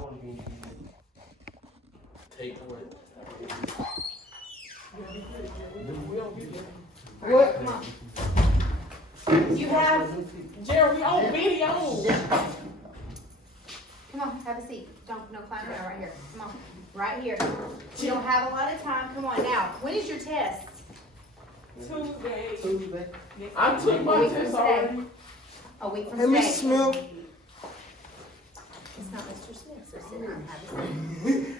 want to be. Take away. What? You have, Jerry, on video. come on, have a seat. Don't, no, climb around right here. Come on, right here. We don't have a lot of time. Come on now. When is your test? Tuesday. I took my test already. A week from Hey, today. Miss Smith. It's not Mr. Smith, so sit down and have a seat.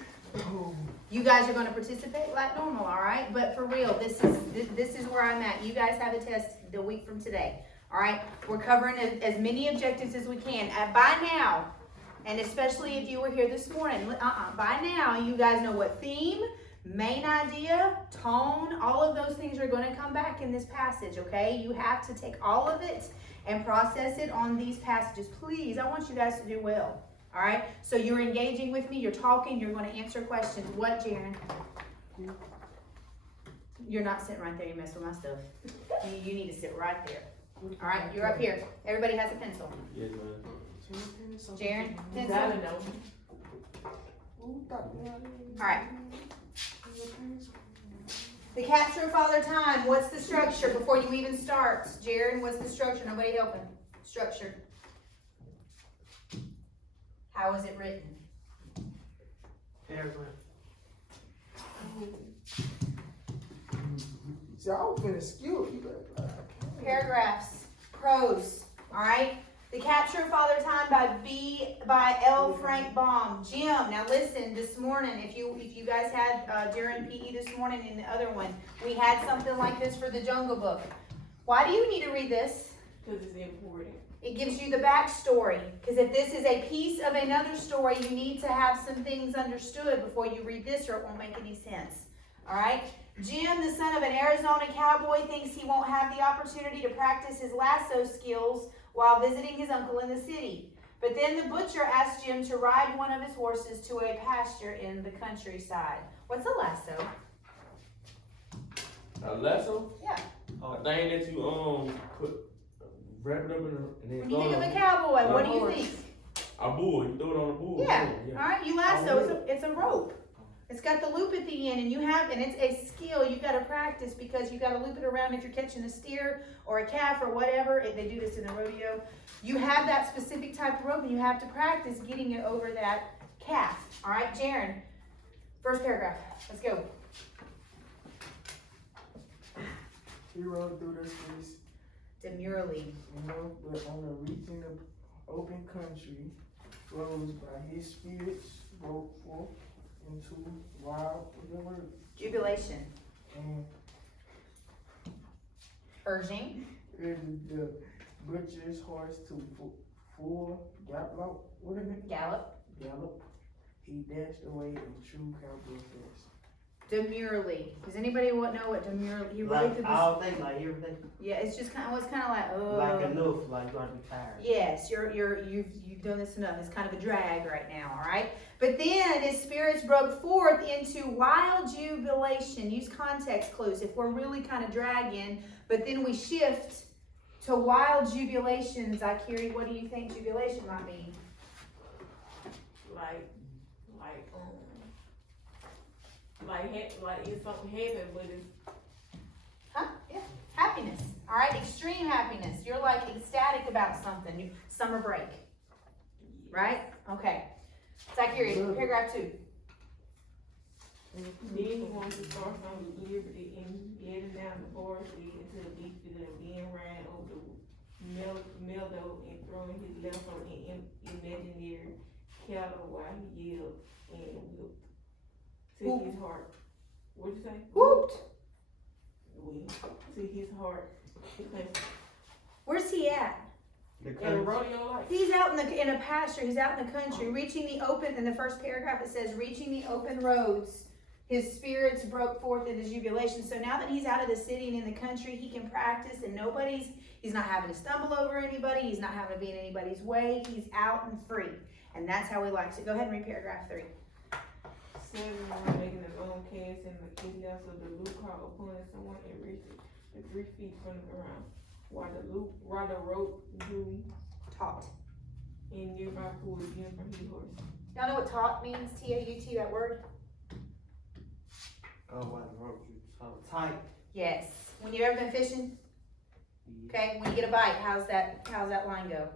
You guys are gonna participate like normal, all right? But for real, this is where I'm at. You guys have a test the week from today, all right? We're covering as many objectives as we can. By now, and especially if you were here this morning, by now you guys know what theme, main idea, tone, all of those things are gonna come back in this passage, okay? You have to take all of it and process it on these passages. Please, I want you guys to do well. All right, so you're engaging with me, you're talking, you're going to answer questions. What, Jaren? You're not sitting right there, you mess with my stuff. You need to sit right there. All right, you're up here. Everybody has a pencil. Yes, man. Jaren, pencil. All right. The capture of Father Time, what's the structure before you even start? Jaren, what's the structure? Nobody helping. Structure. How is it written? Paragraph. See, I was finna skill you. Paragraphs, prose, all right? The Capture of Father Time by L. Frank Baum. Jim, now listen, this morning, if you guys had during PE this morning in the other one, we had something like this for the Jungle Book. Why do you need to read this? Because it's important. It gives you the backstory, because if this is a piece of another story, you need to have some things understood before you read this, or it won't make any sense. All right? Jim, the son of an Arizona cowboy, thinks he won't have the opportunity to practice his lasso skills while visiting his uncle in the city. But then the butcher asks Jim to ride one of his horses to a pasture in the countryside. What's a lasso? A lasso? Yeah. A thing that you put. Wrap it up and then When you think of a cowboy, what do you think? A bull. You throw it on a bull. Yeah. All right. You lasso. It's a rope. It's got the loop at the end, and it's a skill you got to practice because you got to loop it around if you're catching a steer or a calf or whatever. They do this in the rodeo. You have that specific type of rope, and you have to practice getting it over that calf. All right, Jaren. First paragraph. Let's go. He rode through the streets, Demurely. but on the reaching of open country, roads by his spirits broke forth into wild whatever Jubilation. and Urging. urged the butcher's horse to full gallop. What is it? Gallop. Gallop. He dashed away in true cowboy fast. Demurely. Does anybody know what demurely? He Like wrote through this. all things, like everything. Yeah, it's just kind of like Like enough, like you're gonna be tired. Yes, you've done this enough. It's kind of a drag right now, all right? But then his spirits broke forth into wild jubilation. Use context clues if we're really kind of dragging, but then we shift to wild jubilations. Akiri, what do you think jubilation might mean? Like it's something heaven, but it's Huh? Yeah. Happiness. All right, extreme happiness. You're like ecstatic about something. Summer break. Right? Okay. Akiri, paragraph 2. Then he wanted to start some liberty and getting down the forest leading to the beach and then ran over the meadow and throwing his left on an imaginary cattle while he yelled and whooped to his heart. What'd you say? Whooped. To his heart. Where's he at? The In a country. rodeo like. He's out in a pasture. He's out in the country, reaching the open. In the first paragraph, it says, "Reaching the open roads, his spirits broke forth into jubilation." So now that he's out of the city and in the country, he can practice, and he's not having to stumble over anybody. He's not having to be in anybody's way. He's out and free, and that's how he likes it. Go ahead and read paragraph 3. 7 were making a long cast and the kidnaps of the loop caught upon someone and reached it 3 feet from the ground, while the rope drew Taut. in nearby pulled again from his horse. Y'all know what taut means? T-A-U-T, that word? Oh, my rope, you so tight. Yes. When you ever been fishing, okay, when you get a bite, how's that line go?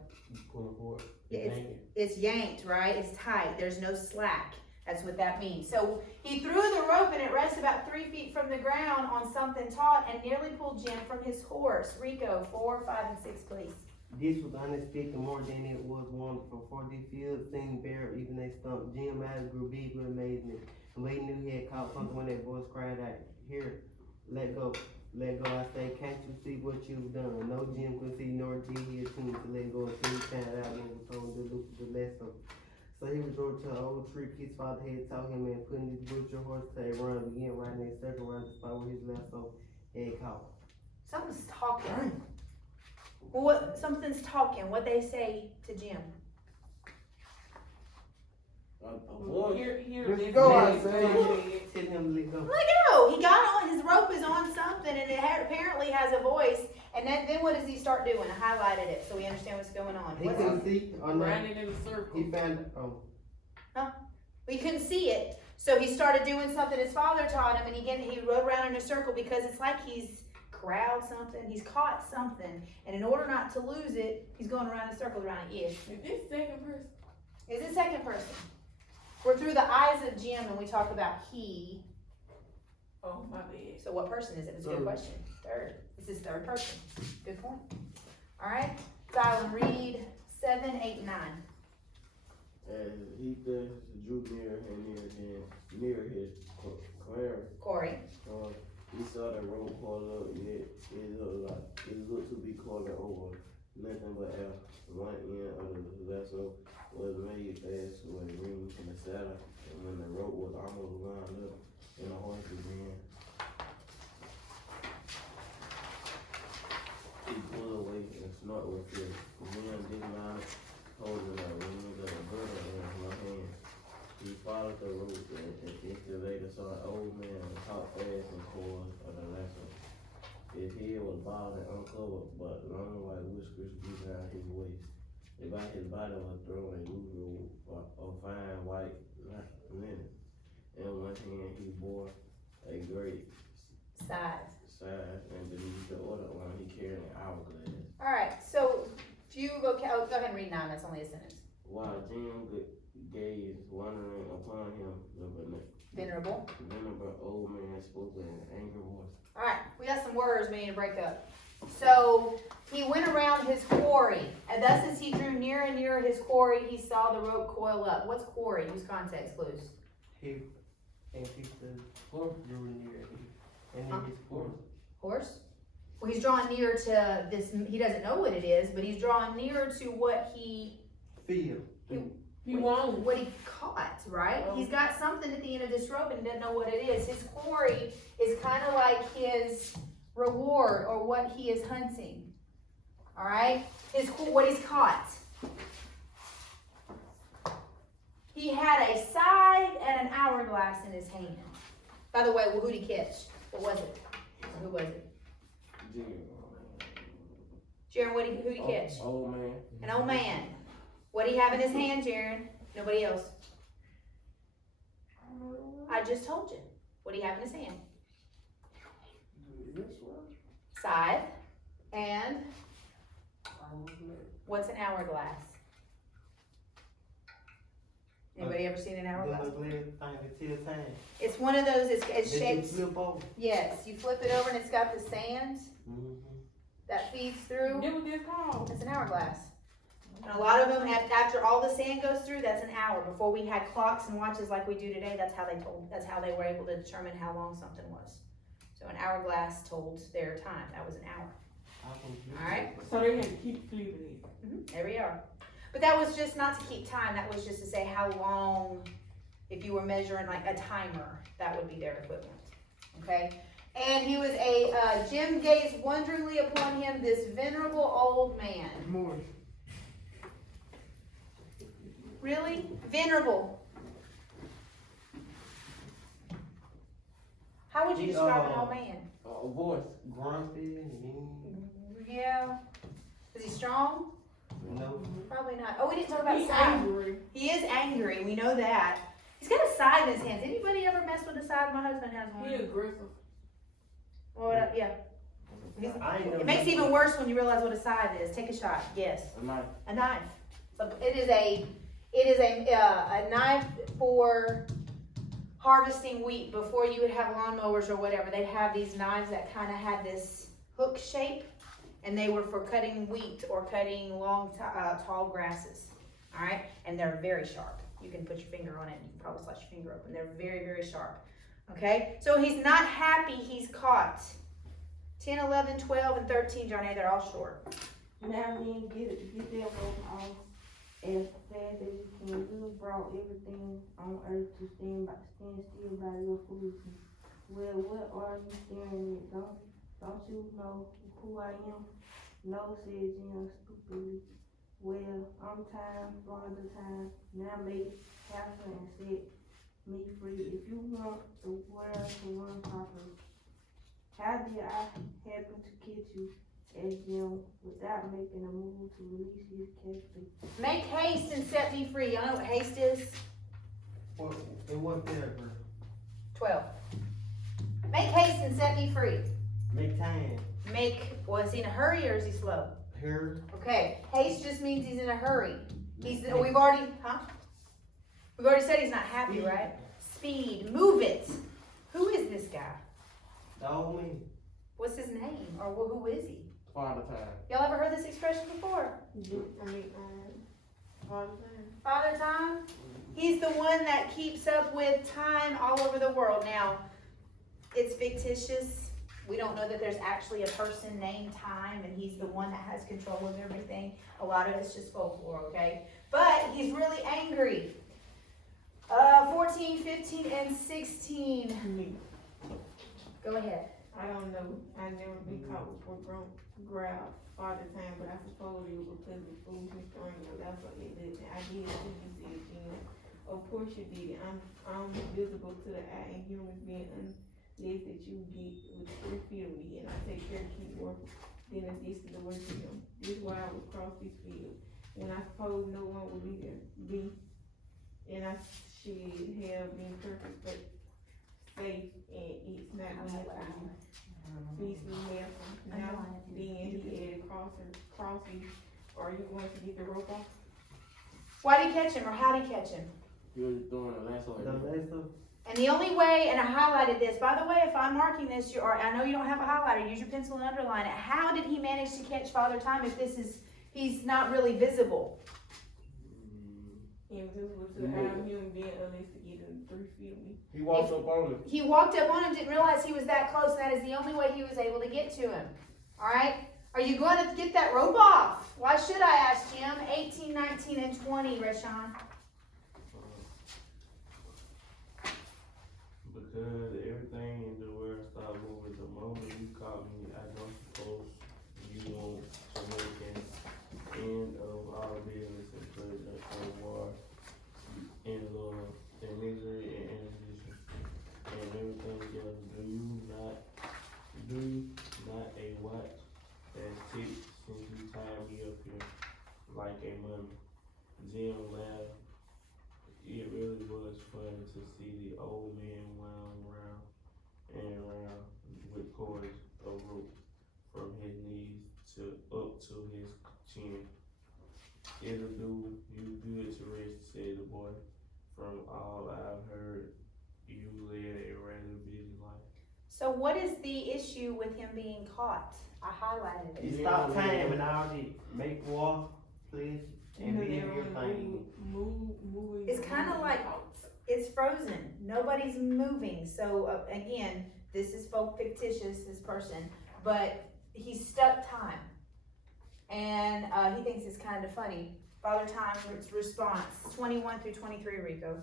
Pulling for it. Yeah, Yanking. It's yanked, right? It's tight. There's no slack. That's what that means. So he threw the rope and it rests about 3 feet from the ground on something taut and nearly pulled Jim from his horse. Rico, 4, 5, and 6, please. This was unexpected more than it was wonderful. For the field seemed bare, even they stumped. Jim's eyes grew big with amazement. And Wade knew he had caught something when that voice cried out, "Here, let go. Let go, I say, can't you see what you've done?" No Jim could see, nor did he attempt to let go until he found out and was told the lesson. So he was rode to an old tree his father had taught him, and putting his butcher horse to a run, began riding a circle around the spot where his lasso had caught. Something's talking. Well, something's talking. What they say to Jim? Here, Let's this go, man I say. said, Tell him to let go. Let go. He got on. His rope is on something, and it apparently has a voice. And then what does he start doing? I highlighted it so we understand what's going on. He What's couldn't see or not. running in a circle. He found, We couldn't see it, so he started doing something his father taught him, and he rode around in a circle because it's like he's corralled something, he's caught something, and in order not to lose it, he's going around in a circle around it. Yes. Is this second person? Is it second person? We're through the eyes of Jim, and we talk about he. Oh, my bad. So what person is it? It's a good Third. question. Third. This is third person. Good point. All right. Silent, read 7, 8, 9. And he thus drew near his clear. Corey. He saw the rope coiled up, yet it looked to be coiled over nothing but air. One end of the lasso was made fast to a ring in the saddle, and when the rope was almost wound up, and the horse began, he pulled away and snorted with fear. Jim did not holding the wings of a bird in one hand. He followed the rope and instantly later saw an old man caught fast in cords of the lasso. His head was bald and uncovered, but long white whiskers grew down his waist. About his body was thrown a usual of fine white linen. In one hand he bore a great Size. size, and beneath the other one he carried an hourglass. All right. So few go ahead and read 9. That's only a sentence. While Jim gazed wondering upon him, the Venerable. venerable old man spoke in an angry voice. All right. We got some words we need to break up. So he went around his quarry, and thus as he drew nearer and nearer his quarry, he saw the rope coil up. What's quarry? Use context clues. he, and he said, drew near him. And then his horse. Horse? Well, he's drawing near to this. He doesn't know what it is, but he's drawing nearer to what he Feel. You won't. what he caught, right? Oh. He's got something at the end of this rope and doesn't know what it is. His quarry is kind of like his reward or what he is hunting. All right? What he's caught. He had a scythe and an hourglass in his hand. By the way, well, who'd he catch? What was it? Who was it? Jaron, who'd he catch? Old man. An old man. What'd he have in his hand, Jaron? Nobody else. I just told you. What'd he have in his hand? This one? Scythe. And Hourglass. what's an hourglass? Anybody ever seen an The hourglass? little glass thing that tell time. It's one of those, it's That you shaped. flip over. Yes, you flip it over and it's got the sand Mm-hmm. that feeds through. What was this called? It's an hourglass. And a lot of them, after all the sand goes through, that's an hour. Before we had clocks and watches like we do today, that's how they were able to determine how long something was. So an hourglass told their time. That was an hour. All right. So they had to keep flipping it. There we are. But that was just not to keep time. That was just to say how long, if you were measuring like a timer, that would be their equivalent. Okay. And he was Jim gazed wonderingly upon him, this venerable old man. More. Really? Venerable. How would you describe an old man? A voice. Grumpy. Yeah. Is he strong? No. Probably not. Oh, we didn't talk about He's side. angry. He is angry, we know that. He's got a side in his hands. Anybody ever mess with a side? My husband has He one. aggressive. Well, yeah. I ain't never It makes it even worse when you realize what a side is. Take a shot. Yes. A knife. A knife. So it is a knife for harvesting wheat. Before you would have lawnmowers or whatever, they'd have these knives that kind of had this hook shape, and they were for cutting wheat or cutting long, tall grasses. All right, and they're very sharp. You can put your finger on it, and you can probably slice your finger open. They're very, very sharp. Okay, so he's not happy. He's caught. 10, 11, 12, and 13, Johnny, they're all short. Now then, get that rope off as fast as you can. You brought everything on earth to stand still by your foolishness. Well, what are you staring at? Don't you know who I am? No, said Jim stupidly. Well, I'm time, Father time. Now make happen and set me free. If you want the world to run properly, how did I happen to catch you as Jim without making a move to release his captive? Make haste and set me free. Y'all know what haste is? In what paragraph? 12. Make haste and set me free. Make time. Is he in a hurry or is he slow? Here. Okay, haste just means he's in a hurry. We've already said he's not happy, right? Speed, move it. Who is this guy? The old man. What's his name? Or who is he? Father time. Y'all ever heard this expression before? Father Time? He's the one that keeps up with time all over the world. Now, it's fictitious. We don't know that there's actually a person named Time, and he's the one that has control of everything. A lot of it's just folklore, okay? But he's really angry. 14, 15, and 16. Me. Go ahead. I don't know. I never been caught with grab Father time, but I suppose it was because of foolishness throwing your left or it did. I did it too, you see again. Of course you did it. I'm visible to the eye and humans being unless that you get with 3 feet of me, and I take care to keep more than a distance away from them. This is why I would cross this field, and I suppose no one would be there. And I should have been perfect, but safe, and it's not meant for you. Beastly handsome. Now then he added crossing. Are you going to get the rope off? Why did he catch him, or how did he catch him? You was doing a lasso. The lasso. And the only way, and I highlighted this, by the way, if I'm marking this, I know you don't have a highlighter, use your pencil and underline it. How did he manage to catch Father Time if he's not really visible? Invisible to the eye of human being unless to get in 3 feet of me. He walked up on him. He walked up on him, didn't realize he was that close, and that is the only way he was able to get to him. Alright? Are you going to get that rope off? Why should I ask Jim? 18, 19, and 20, Rashawn. Because everything in the world started moving. The moment you caught me, I don't suppose you want to make an end of all business and pleasure and war and love and misery and inhibition and everything together. Do you not a watch that ticks since you tied me up here like a mummy? Jim laughed. It really was fun to see the old man wound round and round with cords of rope from his knees up to his chin. It'll do you good to rest, said the boy. From all I've heard, you led a rather busy life. So what is the issue with him being caught? I highlighted it. You stop time and I already make war, please, and be in your thing. Moving. It's kind of like it's frozen. Nobody's moving. So again, this is fictitious, this person, but he's stuck time. And he thinks it's kind of funny. Father Time's response, 21 through 23, Rico.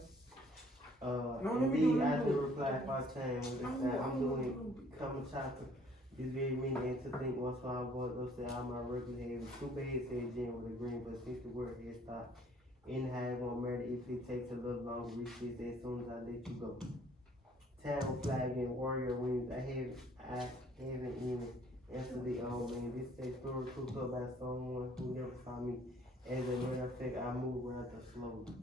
Indeed, I do reply part time with this. I'm doing common chopper. It's very ringing to think once I was up say all my regular head. Too bad, said Jen with a grin, but since the word head stop. Anyhow, it won't matter if it takes a little longer to reach this as soon as I let you go. Time flag and warrior wings. I haven't even answered the old man. This is a story cooked up by someone who never saw me. As a matter of fact, I move rather slowly.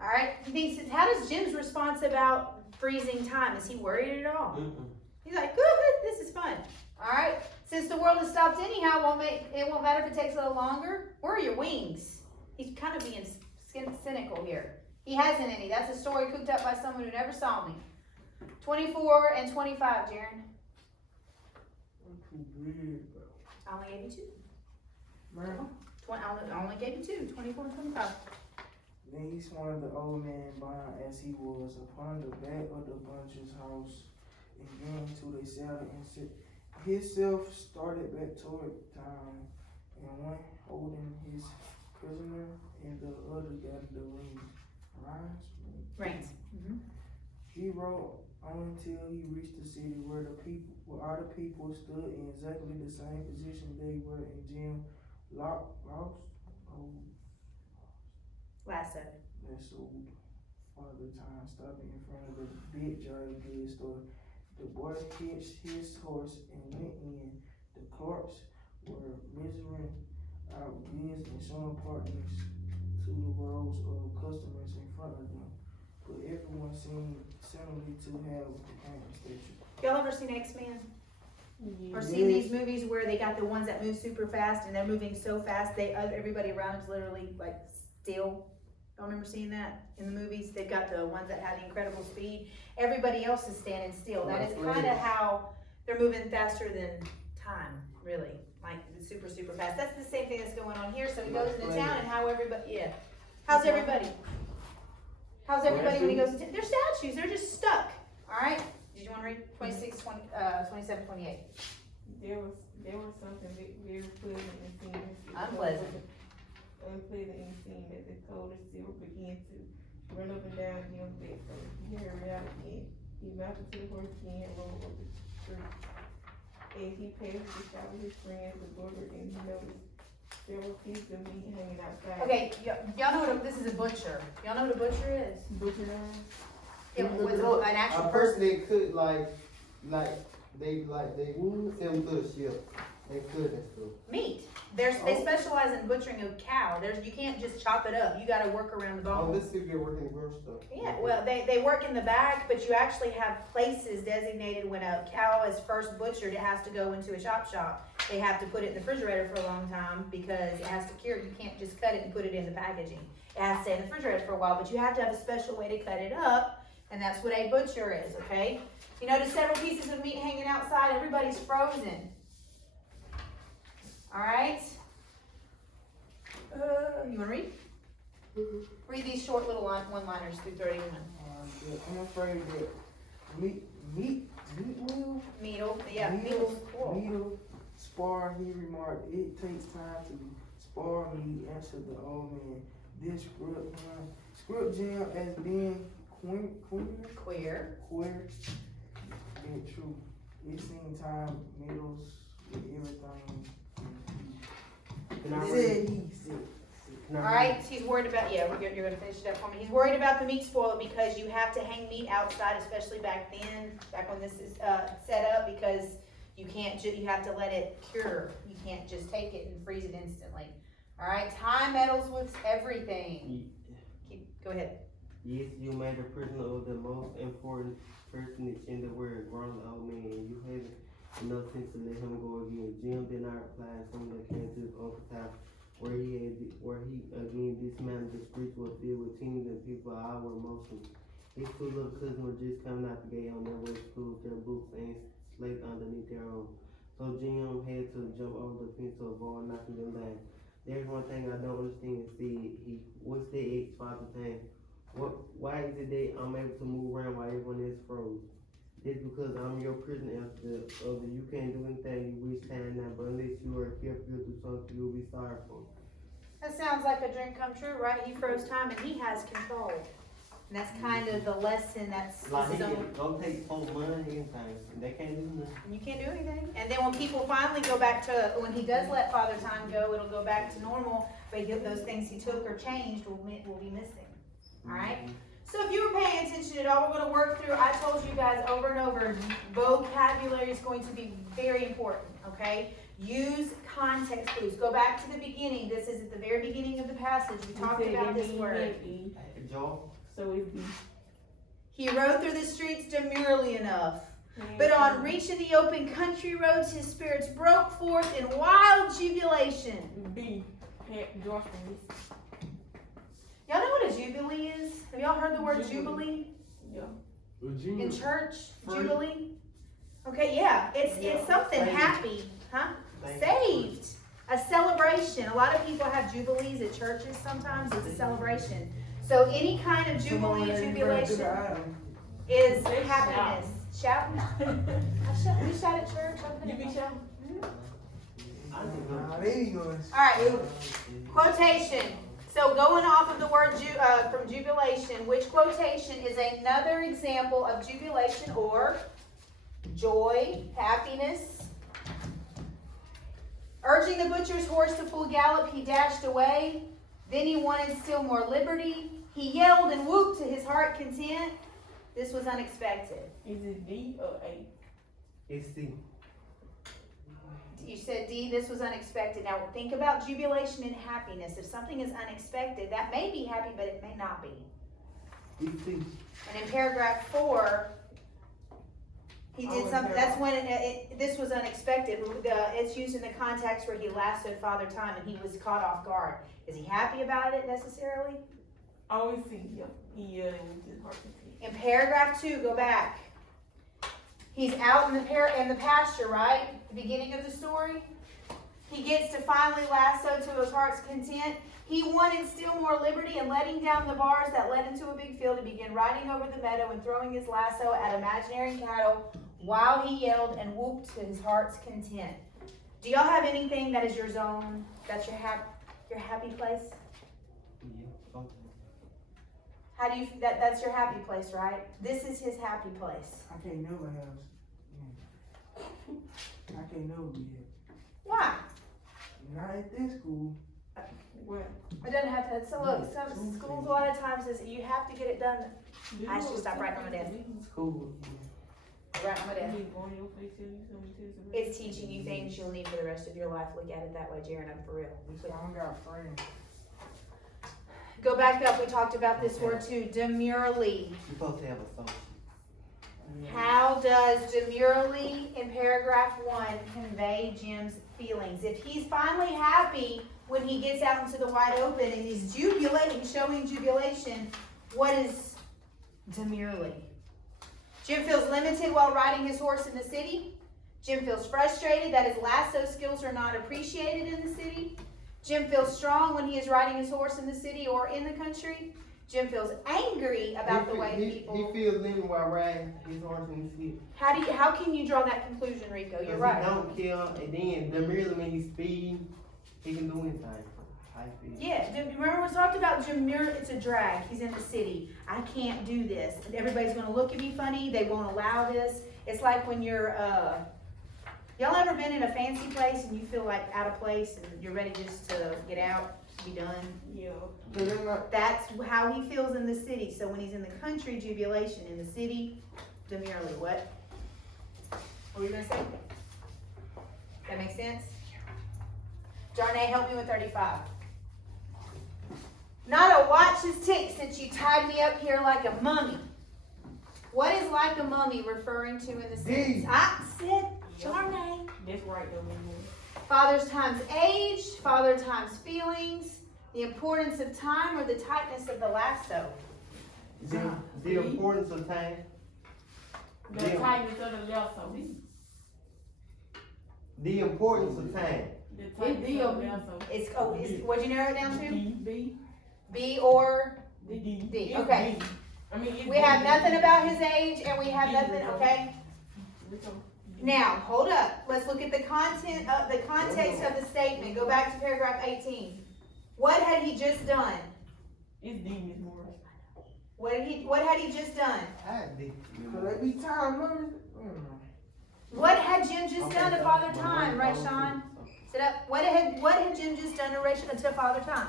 Alright, how does Jim's response about freezing time? Is he worried at all? He's like, good, this is fun. Alright, since the world has stopped anyhow, it won't matter if it takes a little longer. Where are your wings? He's kind of being cynical here. He hasn't any. That's a story cooked up by someone who never saw me. 24 and 25, Jaren. I'm too big, bro. I only gave you two. Man, I only gave you two. 24 and 25. then he swung the old man bound as he was upon the back of the bunch's house, and again to the saddle, and himself started back toward town, and one holding his prisoner, and the other gathered the Reins. He rode on until he reached the city where all the people stood in exactly the same position they were in. Jim Lasso. That's old Father Time, stopping in front of the big giant goods store. The boy hitched his horse and went in. The clerks were measuring out goods and showing partners to the rows of customers in front of them. But everyone seemed suddenly to have become station. Y'all ever seen X-Men? Yeah. Or seen these movies where they got the ones that move super fast and they're moving so fast everybody around is literally like still? Y'all remember seeing that in the movies? They've got the ones that have the incredible speed. Everybody else is standing still. That is kind of how they're moving faster than time, really. Like super, super fast. That's the same thing that's going on here. So he goes into town and how everybody, yeah. How's everybody? How's everybody when he goes into, they're statues, they're just stuck. All right? Did you want to read 26, 27, 28? There was something very pleasant in seeing this. Unpleasant. Unpleasant in seeing that the cold silver began to run up and down Jim's back. So he hurried out again. He mounted to the horse again and rode up the street. As he passed the shop of his friends, the border, and he noticed several pieces of meat hanging outside. Okay, y'all know what this is a butcher. Y'all know what a butcher is? Butcher knives. Yeah, with an actual A person that could they send them to the ship. They could and stuff. Meat. They specialize in butchering a cow. You can't just chop it up. You gotta work around the bone. Oh, this is working in the grocery store. Yeah, well, they work in the back, but you actually have places designated when a cow is first butchered, it has to go into a shop. They have to put it in the refrigerator for a long time because it has to cure. You can't just cut it and put it in the packaging. It has to stay in the refrigerator for a while, but you have to have a special way to cut it up, and that's what a butcher is, okay? You notice several pieces of meat hanging outside. Everybody's frozen. All right? You wanna read? Read these short little one-liners through 31. I'm afraid that meat'll spar, he remarked. It takes time to spar meat, answered the old man. This script Jim as being queer. Being true. It seemed time middles with everything. He said. Alright, he's worried about, you're gonna finish it up for me. He's worried about the meat spoil because you have to hang meat outside, especially back when this is set up, because you have to let it cure. You can't just take it and freeze it instantly. Alright, time meddles with everything. Go ahead. Yes, you made a prisoner of the most important personage in the world, groaned the old man. You haven't enough sense to let him go again. Jim did not reply. Someone that came to his uncle's house, where he again dismantled the streets were filled with teens and people of our emotions. His two little cousins were just coming out the gate on their way to school with their books and slates underneath their arms. So Jim had to jump over the fence to avoid knocking them down. There's one thing I don't understand, said he. What's the ex-father thing? Why is it that I'm able to move around while everyone else froze? It's because I'm your prisoner after you can't do anything you wish time now, but unless you are careful to do something you'll be sorry for. That sounds like a dream come true, right? He froze time and he has control. And that's kind of the lesson that's Like don't take folks money and anything. They can't do nothing. you can't do anything. And then when people finally go back to, when he does let Father Time go, it'll go back to normal, but those things he took or changed will be missing. Alright? So if you were paying attention at all, we're going to work through, I told you guys over and over, vocabulary is going to be very important, okay? Use context clues. Go back to the beginning. This is at the very beginning of the passage. We talked about this word. Joe, So it's B. He rode through the streets demurely enough. But on reaching the open country roads, his spirits broke forth in wild jubilation. B. Joyfulness. Y'all know what a jubilee is? Have y'all heard the word jubilee? Yeah. In church? Free. Jubilee? Okay, yeah. It's something Saved. happy. Huh? Thank you. Saved. A celebration. A lot of people have jubilees at churches sometimes. It's a celebration. So any kind of jubilee, jubilation is happiness. Shout. We shout at church. You be shouting? There you go. Alright, quotation. So going off of the word from jubilation, which quotation is another example of jubilation or joy, happiness? Urging the butcher's horse to full gallop, he dashed away. Then he wanted still more liberty. He yelled and whooped to his heart content. This was unexpected. Is it D or A? it's C. You said D, this was unexpected. Now think about jubilation and happiness. If something is unexpected, that may be happy, but it may not be. It's C. And in paragraph 4, he did something, that's when this was unexpected. It's used in the context where he lassoed Father Time and he was caught off guard. Is he happy about it necessarily? Always see, yeah. He with his heart content. In paragraph 2, go back. He's out in the pasture, right? The beginning of the story. He gets to finally lasso to his heart's content. He wanted still more liberty, and letting down the bars that led into a big field, he began riding over the meadow and throwing his lasso at imaginary cattle while he yelled and whooped to his heart's content. Do y'all have anything that is your zone? That's your happy place? Yeah. How do you that's your happy place, right? This is his happy place. I can't never have. I can't never be here. Why? Not at this school. Well, It doesn't have to. So look, some schools a lot of times is you have to get it done. I should stop writing on my desk. Cool. Right on my desk. It's It's teaching you things you'll need for the rest of your life. Look at it that way, Jaron. I'm for real. I don't got friends. Go back up. We talked about this word too. Demurely. You're supposed to have a social. How does demurely in paragraph 1 convey Jim's feelings? If he's finally happy when he gets out into the wide open and he's jubilating, showing jubilation, what is demurely? Jim feels limited while riding his horse in the city. Jim feels frustrated that his lasso skills are not appreciated in the city. Jim feels strong when he is riding his horse in the city or in the country. Jim feels angry about the way people. He feels limited while riding his horse in the city. How can you draw that conclusion, Rico? You're right. He don't kill, and then demurely when he's speeding, he can do anything. High speed. Yeah, remember we talked about Jim Muir, it's a drag. He's in the city. I can't do this. And everybody's going to look at me funny. They won't allow this. It's like when you're, y'all ever been in a fancy place and you feel like out of place and you're ready just to get out, be done? Yeah. That's how he feels in the city. So when he's in the country, jubilation. In the city, demurely. What were you going to say? That makes sense? Darnay, help me with 35. Not a watch has ticked since you tied me up here like a mummy. What is like a mummy referring to in the sentence? I said, Darnay. That's right, though, man. Father's time's age, father time's feelings, the importance of time, or the tightness of the lasso. The importance of time. The tightness of the lasso. The importance of time. The tightness of the lasso. What'd you narrow it down to? B. B or The D. D. It's Okay. D. I mean, it's we have D. nothing about his age and we have nothing, okay? Which one? Now, hold up. Let's look at the content of the context of the statement. Go back to paragraph 18. What had he just done? It's D, Miss Morris. What had he just done? Could they be time numbers? What had Jim just done to Father Time, right, Sean? Sit up. What had Jim just done to Father Time?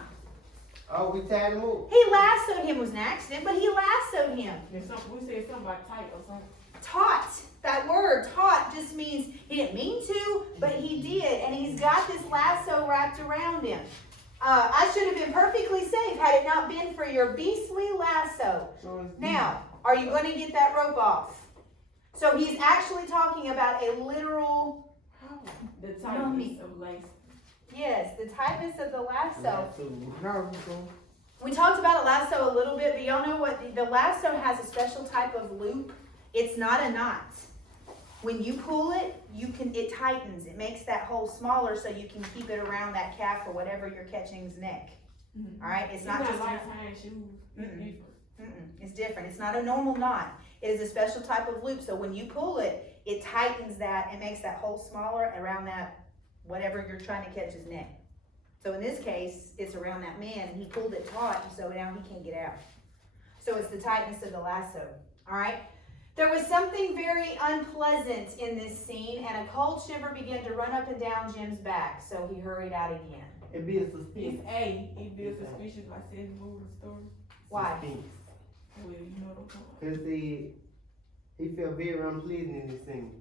Oh, we tied him up. He lassoed him. It was an accident, but he lassoed him. We said something about tight or something. taught. That word, taught, just means he didn't mean to, but he did. And he's got this lasso wrapped around him. I should have been perfectly safe had it not been for your beastly lasso. Now, are you going to get that rope off? So he's actually talking about a literal, The tightness of lace. yes, the tightness of the lasso. Now we go. We talked about a lasso a little bit, but y'all know what? The lasso has a special type of loop. It's not a knot. When you pull it, it tightens. It makes that hole smaller so you can keep it around that calf or whatever you're catching's neck. All right? It's not just like tying shoes. It's different. It's different. It's not a normal knot. It is a special type of loop. So when you pull it, it tightens that and makes that hole smaller around that whatever you're trying to catch his neck. So in this case, it's around that man, and he pulled it taut, so now he can't get out. So it's the tightness of the lasso. All right? There was something very unpleasant in this scene, and a cold shiver began to run up and down Jim's back, so he hurried out again. It'd be a suspense. It'd be a suspicious by saying more of the story. Why? Suspense. Well, you know what I'm talking Cause he felt very unpleasant in this scene.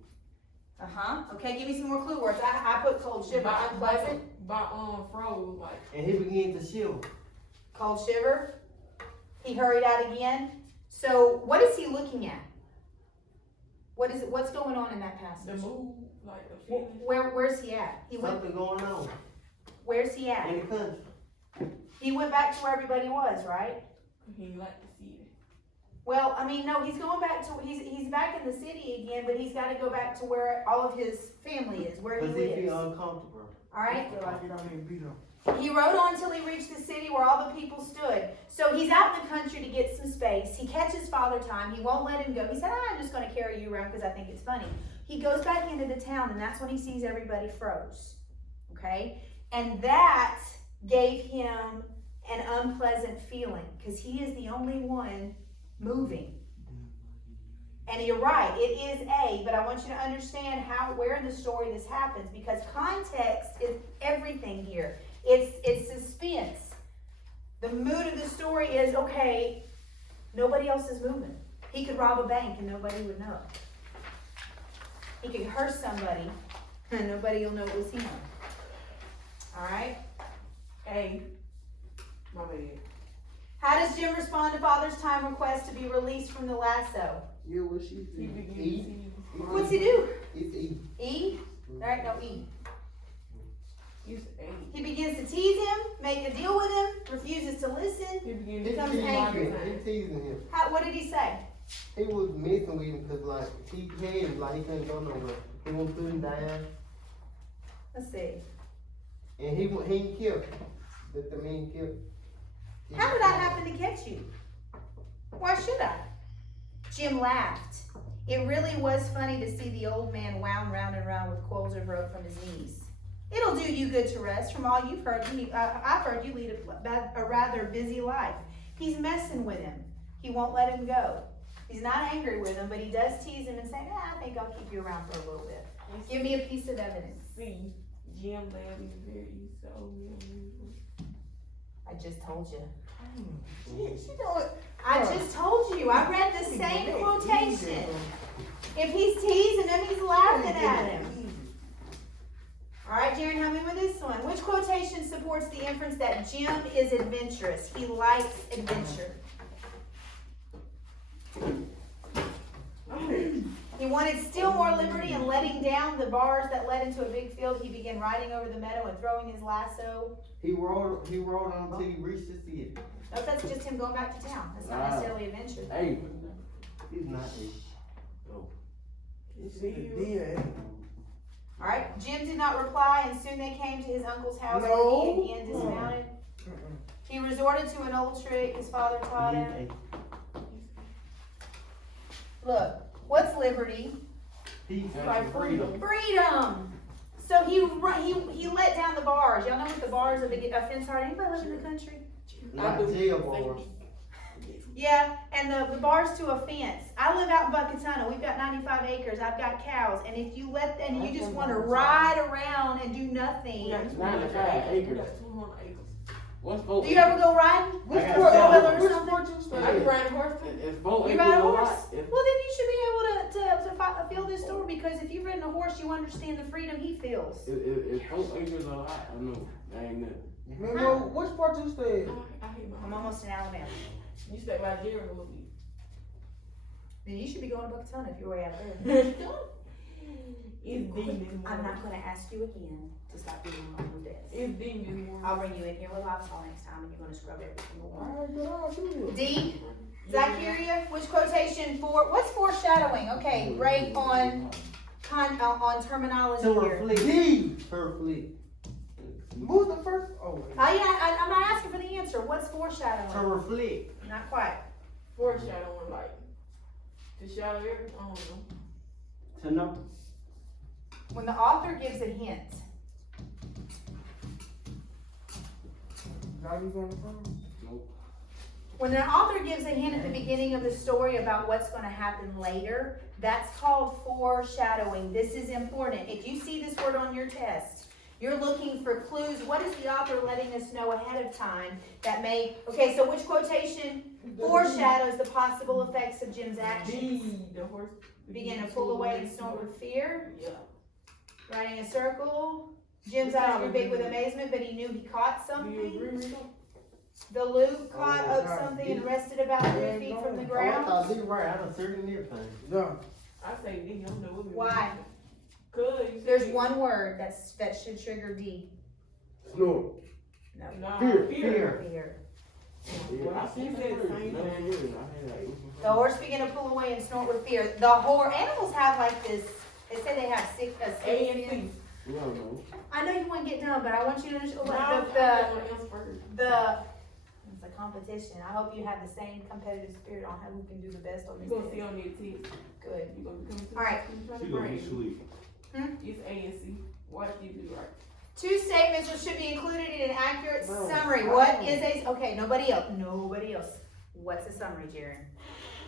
Okay, give me some more clue words. I put cold shiver. Unpleasant. By froze, like. And he began to shiver. Cold shiver. He hurried out again. So what is he looking at? What's going on in that passage? The mood, like the feeling. Where's he at? Something going on Where's he at? in the country. He went back to where everybody was, right? He like to see it. Well, I mean, no, he's going back to, he's back in the city again, but he's got to go back to where all of his family is, where he Cause he lives. feel uncomfortable. All right? I feel like he don't even beat him. He rode on until he reached the city where all the people stood. So he's out in the country to get some space. He catches Father Time. He won't let him go. He said, I'm just going to carry you around because I think it's funny. He goes back into the town, and that's when he sees everybody froze. Okay? And that gave him an unpleasant feeling because he is the only one moving. And you're right, it is but I want you to understand where in the story this happens, because context is everything here. It's suspense. The mood of the story is, okay, nobody else is moving. He could rob a bank and nobody would know. He could hurt somebody and nobody will know it was him. All right? My bad. How does Jim respond to Father's Time request to be released from the lasso? Yeah, what she He said. began to Eat. see. What's he do? It's E. E? All right, no, E. It's A. He begins to tease him, make a deal with him, refuses to listen. He began He to becomes see angry. my He design. teasing him. What did he say? He was messing with him cause like he had him like he couldn't go nowhere. He was putting down Let's see. and he killed. But the man killed. How did I happen to catch you? Why should I? Jim laughed. It really was funny to see the old man wound round and round with coils of rope from his knees. It'll do you good to rest. From all you've heard, I've heard you lead a rather busy life. He's messing with him. He won't let him go. He's not angry with him, but he does tease him and say, I think I'll keep you around for a little bit. Give me a piece of evidence. C. Jim Lab is very east, so unusual. I just told you. She know it. I just told you. I read the same quotation. If he's teasing him, he's laughing at him. All right, Jaron, help me with this one. Which quotation supports the inference that Jim is adventurous? He likes adventure. He wanted still more liberty, and letting down the bars that led into a big field, he began riding over the meadow and throwing his lasso. He rode on until he reached the city. No, that's just him going back to town. That's not necessarily adventure. Hey, He's not a. It's the DA. All right, Jim did not reply, and soon they came to his uncle's house No. where he again dismounted. He resorted to an old trick his father taught him. Look, what's liberty? Peace By and freedom. Freedom. So he let down the bars. Y'all know what the bars of a fence are? Anybody live in the country? Not jail bars. Yeah, and the bars to a fence. I live out in Buckatona. We've got 95 acres. I've got cows. And if you you just want to ride around and do nothing. We got 95 acres. We got 200 acres. what's 4 Do you ever go riding? I got Four-wheeler or seven. something? I can ride a horse too. It's 4 You acres ride a a horse? lot. Well, then you should be able to to feel this story? Because if you've ridden a horse, you understand the freedom he feels. If 4 acres a lot, I know, that ain't nothing. Man, bro, which part you stay? I hate my I'm almost in Alabama. You stay by Jerry a little bit. Then you should be going to Buckatona if you're way out there. It's demon. I'm not gonna ask you again to stop being on the desk. It's demon. I'll bring you in here with Lysol next time and you're gonna scrub every single one. Alright, good, I'll do it. D, does that hear you? Which quotation what's foreshadowing? Okay, break on terminology To here. reflect. D. To reflect. Who's the first? Oh, wait. Oh yeah, I'm not asking for the answer. What's To foreshadowing? reflect. Not quite. Foreshadowing, like, to shadow everything. I don't know. To know. When the author gives a hint. Now you going to front? When an author gives a hint at the beginning of the story about what's going to happen later, that's called foreshadowing. This is important. If you see this word on your test, you're looking for clues. What is the author letting us know ahead of time that may... Okay, so which quotation foreshadows the possible effects of Jim's actions? D, the horse. Begin to pull away and snort with fear. Yeah. Writing a circle. Jim's eyes were big with amazement, but he knew he caught Do you agree something. with that? The Luke caught Oh, up God. something and rested about 3 feet from the Oh, I ground. thought D right. I done certain everything. Done. I say D, I don't know what it Why? Cause There's one word that should trigger D. Snort. No. Nah, Fear. Fear. Well, I see that same thing. The horse began to pull away and snort with fear. Animals have like this. They say they have six A and sense. C. You don't know. I know you want to get done, but I want you to understand No, what it's a competition. I hope you have the same competitive spirit on how we can do the best on You this gonna see test. on your test. Good. You gonna be coming to All right. She gonna be sweet. It's A and C. Why did you do right? Two statements which should be included in an accurate Bro, summary. wow. What is okay, nobody else. What's a summary, Jaron?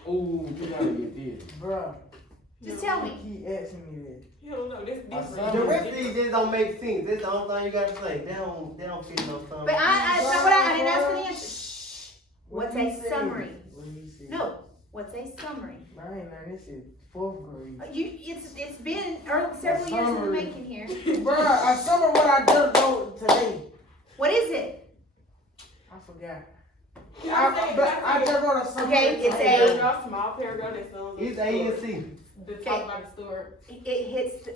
Oh, you gotta get this. Bruh, Just tell me. keep asking me that. You don't know. That's The different. rest of these just don't make sense. That's the only thing you gotta say. They don't fit no song. But I didn't ask for the answer. Shh. What's What he a said? summary? What he said? No. What's a summary? I ain't learned this is 4th grade. It's been several years in the summary. making here. Bruh, I summer what I just wrote today. What is it? I forgot. I I just wrote a summary. Okay, it's today. a- paragraph, small paragraph that sums up It's the A and story. C. The Okay. talk about the story. It hits the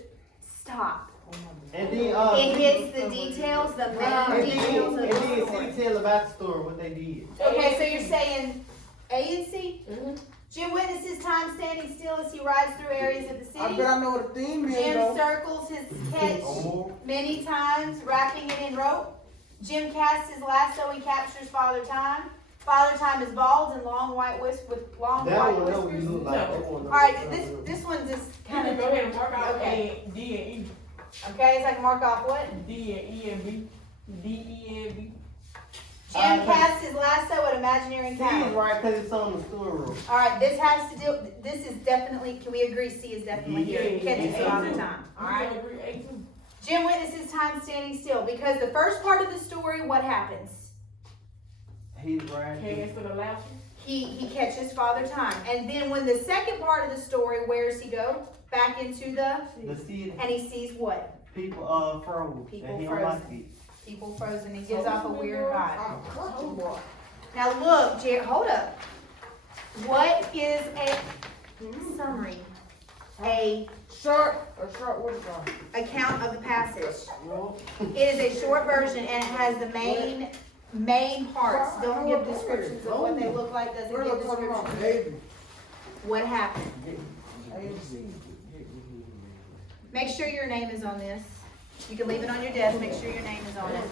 stop. Oh my And God. then It hits the details, the main details of and the then story. C tell about the story, what they did. Okay, so you're saying A and C? Mhm. Jim witnesses time standing still as he rides through areas of the I city. bet I know what the theme is Jim though. circles his catch Or many times, wrapping it in rope. Jim casts his lasso and captures Father Time. Father Time is bald and long white with long that white one, that one you whiskers. look like. No. That one. Alright, this one's just You kind can of, go ahead and mark out Okay. A, D, and E. okay, it's like mark off what? D and E and B. D, E, and B. Jim casts his lasso at imaginary C is cattle. right because it's on the story. Alright, this is definitely, can we agree C is definitely here? He catches Yeah. Father Time. Alright? You agree A too? Jim witnesses time standing still because the first part of the story, what happens? He's right. Hands for the lasso. He catches Father Time. And then when the second part of the story, where does he go? Back into the, The city, and he sees what? people froze. People and he don't frozen. like it. People frozen. He gives off a weird vibe. I'm a country boy. Now look, Jared, hold up. What is a summary? A Short, what is that? account of the passage. Well, It is a short version and it has the main parts. Don't give descriptions of what they look like, doesn't we're give not talking about descriptions. baby. What happened? A and C. Make sure your name is on this. You can leave it on your desk, make sure your name is on it.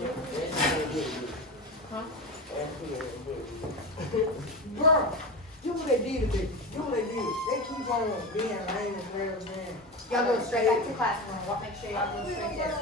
Bro, do what they did today. Do what they did. They keep on being lame and players, man. Y'all go straight back to classroom. Make sure y'all go straight there.